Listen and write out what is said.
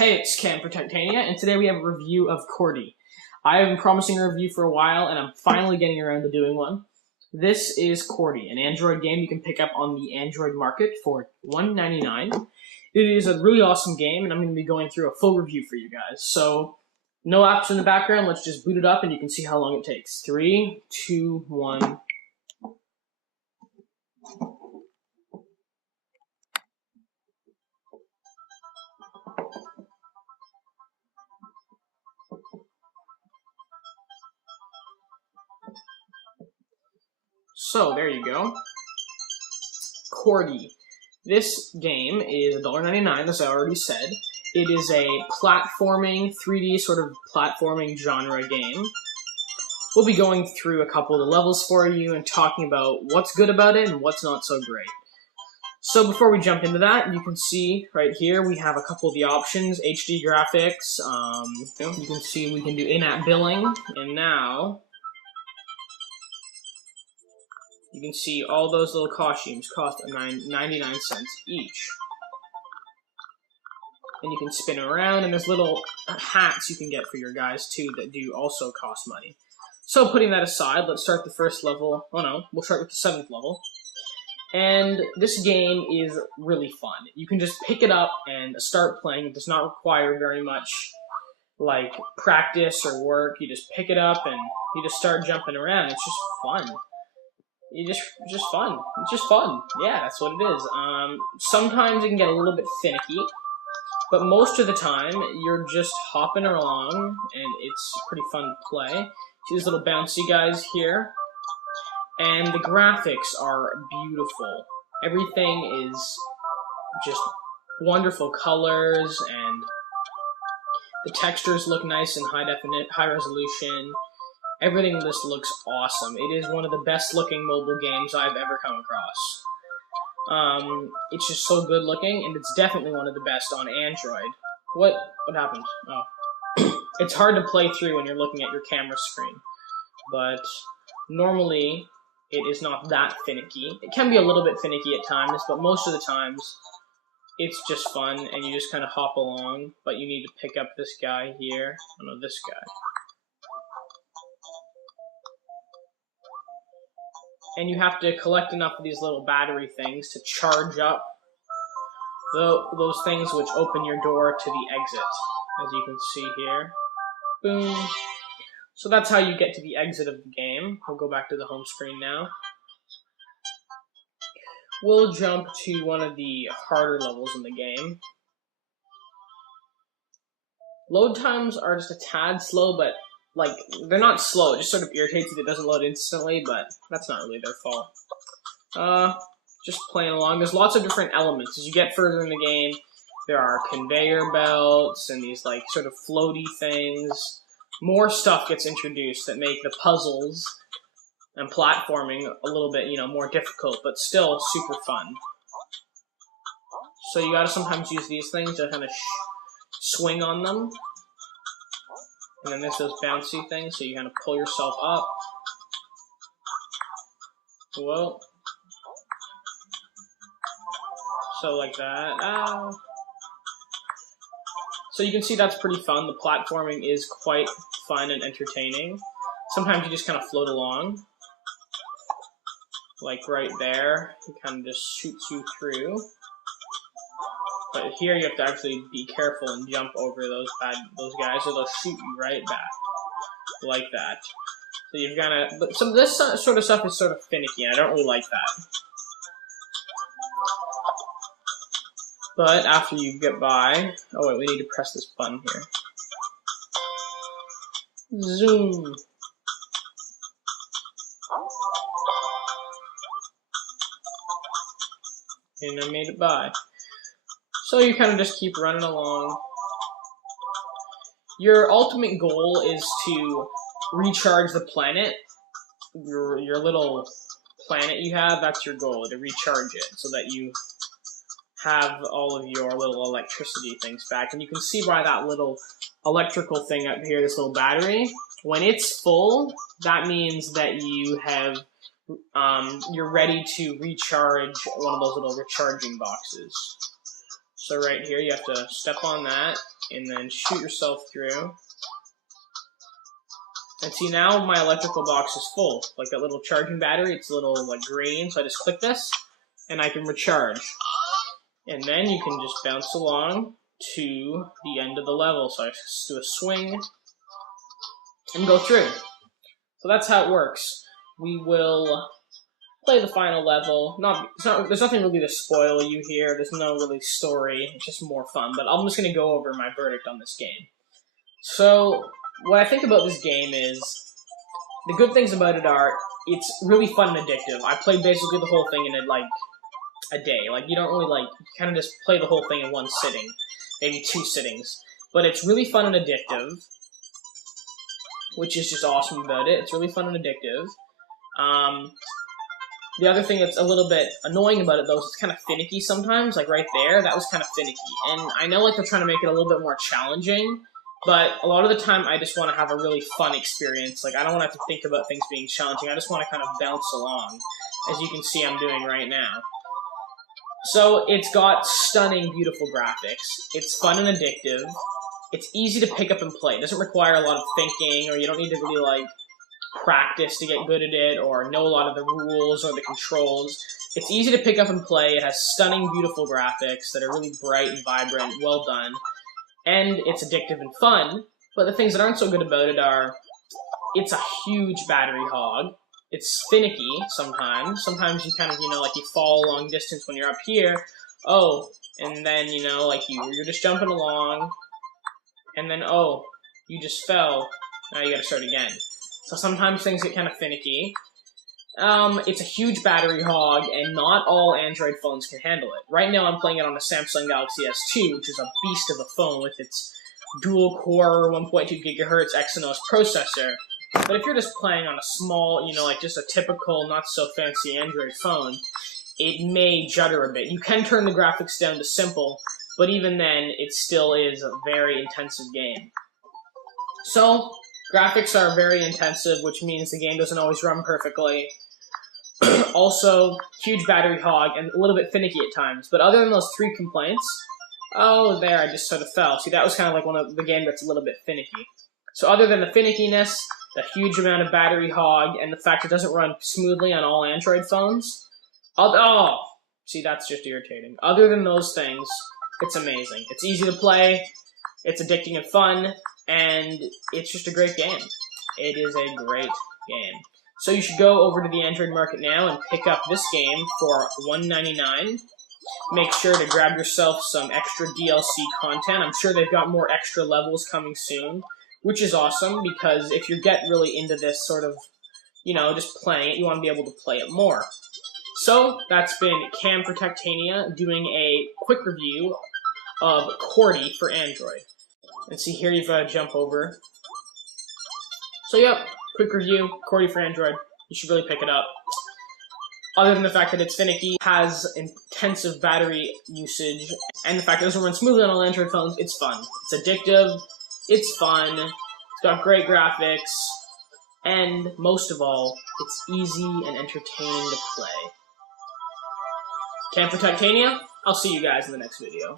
Hey, it's Cam for Techtainian, and today we have a review of Cordy. I have been promising a review for a while, and I'm finally getting around to doing one. This is Cordy, an Android game you can pick up on the Android market for $1.99. It is a really awesome game, and I'm going to be going through a full review for you guys. So, no apps in the background, let's just boot it up and you can see how long it takes. 3, 2, 1... So, there you go. Cordy. This game is $1.99, as I already said. It is a platforming, 3D sort of platforming genre game. We'll be going through a couple of the levels for you and talking about what's good about it and what's not so great. So before we jump into that, you can see right here we have a couple of the options. HD graphics, you can see we can do in-app billing, and now you can see all those little costumes cost 99 cents each. And you can spin around, and there's little hats you can get for your guys too that do also cost money. So putting that aside, let's start the first level. Oh no, we'll start with the 7th level. And this game is really fun. You can just pick it up and start playing. It does not require very much like practice or work. You just pick it up and you just start jumping around. It's just fun. Just fun. It's just fun. Yeah, that's what it is. Sometimes it can get a little bit finicky, but most of the time you're just hopping along, and it's pretty fun to play. See these little bouncy guys here, and the graphics are beautiful. Everything is just wonderful colors, and the textures look nice and high resolution. Everything just looks awesome. It is one of the best looking mobile games I've ever come across. It's just so good looking, and it's definitely one of the best on Android. What happened? Oh. It's hard to play through when you're looking at your camera screen, but normally it is not that finicky. It can be a little bit finicky at times, but most of the times it's just fun, and you just kind of hop along, but you need to pick up this guy here. Oh no, this guy. And you have to collect enough of these little battery things to charge up those things which open your door to the exit, as you can see here. Boom. So that's how you get to the exit of the game. We'll go back to the home screen now. We'll jump to one of the harder levels in the game. Load times are just a tad slow, but like, they're not slow. It just sort of irritates if it doesn't load instantly, but that's not really their fault. Just playing along. There's lots of different elements. As you get further in the game, there are conveyor belts and these, like, sort of floaty things. More stuff gets introduced that make the puzzles and platforming a little bit, more difficult, but still super fun. So you gotta sometimes use these things to kind of swing on them. And then there's those bouncy things, so you kind of pull yourself up. Whoa. So like that. Ow. So you can see that's pretty fun. The platforming is quite fun and entertaining. Sometimes you just kind of float along. Like right there. It kind of just shoots you through. But here you have to actually be careful and jump over those guys, or they'll shoot you right back, like that. So you've got to, but some of this sort of stuff is sort of finicky, and I don't really like that. But after you get by, oh wait, we need to press this button here. Zoom. And I made it by. So you kind of just keep running along. Your ultimate goal is to recharge the planet. Your little planet you have, that's your goal, to recharge it so that you have all of your little electricity things back. And you can see by that little electrical thing up here, this little battery, when it's full, that means that you have, you're ready to recharge one of those little recharging boxes. So right here, you have to step on that, and then shoot yourself through. And see, now my electrical box is full. Like that little charging battery, it's a little like green, so I just click this, and I can recharge. And then you can just bounce along to the end of the level. So I just do a swing and go through. So that's how it works. We will play the final level. There's nothing really to spoil you here. There's no really story. It's just more fun. But I'm just going to go over my verdict on this game. So what I think about this game is, the good things about it are, it's really fun and addictive. I played basically the whole thing in a day. Like, you don't really, you kind of just play the whole thing in one sitting. Maybe 2 sittings. But it's really fun and addictive, which is just awesome about it. It's really fun and addictive. The other thing that's a little bit annoying about it, though, is it's kind of finicky sometimes. Like, right there, that was kind of finicky. And I know, they're trying to make it a little bit more challenging, but a lot of the time, I just want to have a really fun experience. Like, I don't want to have to think about things being challenging. I just want to kind of bounce along, as you can see I'm doing right now. So, it's got stunning, beautiful graphics. It's fun and addictive. It's easy to pick up and play. It doesn't require a lot of thinking, or you don't need to really, practice to get good at it, or know a lot of the rules or the controls. It's easy to pick up and play. It has stunning, beautiful graphics that are really bright and vibrant, well done. And it's addictive and fun, but the things that aren't so good about it are, it's a huge battery hog. It's finicky sometimes. Sometimes you kind of, you fall a long distance when you're up here. Oh, and then, you're just jumping along, and then, oh, you just fell. Now you gotta start again. So sometimes things get kind of finicky. It's a huge battery hog, and not all Android phones can handle it. Right now I'm playing it on a Samsung Galaxy S2, which is a beast of a phone with its dual-core 1.2 GHz Exynos processor. But if you're just playing on a small, just a typical, not-so-fancy Android phone, it may judder a bit. You can turn the graphics down to simple, but even then, it still is a very intensive game. So, graphics are very intensive, which means the game doesn't always run perfectly. Also, huge battery hog, and a little bit finicky at times. But other than those 3 complaints, oh, there, I just sort of fell. See, that was kind of like one of the game that's a little bit finicky. So other than the finickiness, the huge amount of battery hog, and the fact it doesn't run smoothly on all Android phones, see, that's just irritating. Other than those things, it's amazing. It's easy to play, it's addicting and fun, and it's just a great game. It is a great game. So you should go over to the Android market now and pick up this game for $1.99. Make sure to grab yourself some extra DLC content. I'm sure they've got more extra levels coming soon, which is awesome, because if you get really into this sort of, just playing it, you want to be able to play it more. So, that's been Cam for Techtainian doing a quick review of Cordy for Android. And see, here you've got to jump over. So, yep, quick review, Cordy for Android. You should really pick it up. Other than the fact that it's finicky, has intensive battery usage, and the fact that it doesn't run smoothly on all Android phones, it's fun. It's addictive, it's fun, it's got great graphics, and most of all, it's easy and entertaining to play. Cam for Techtainian, I'll see you guys in the next video.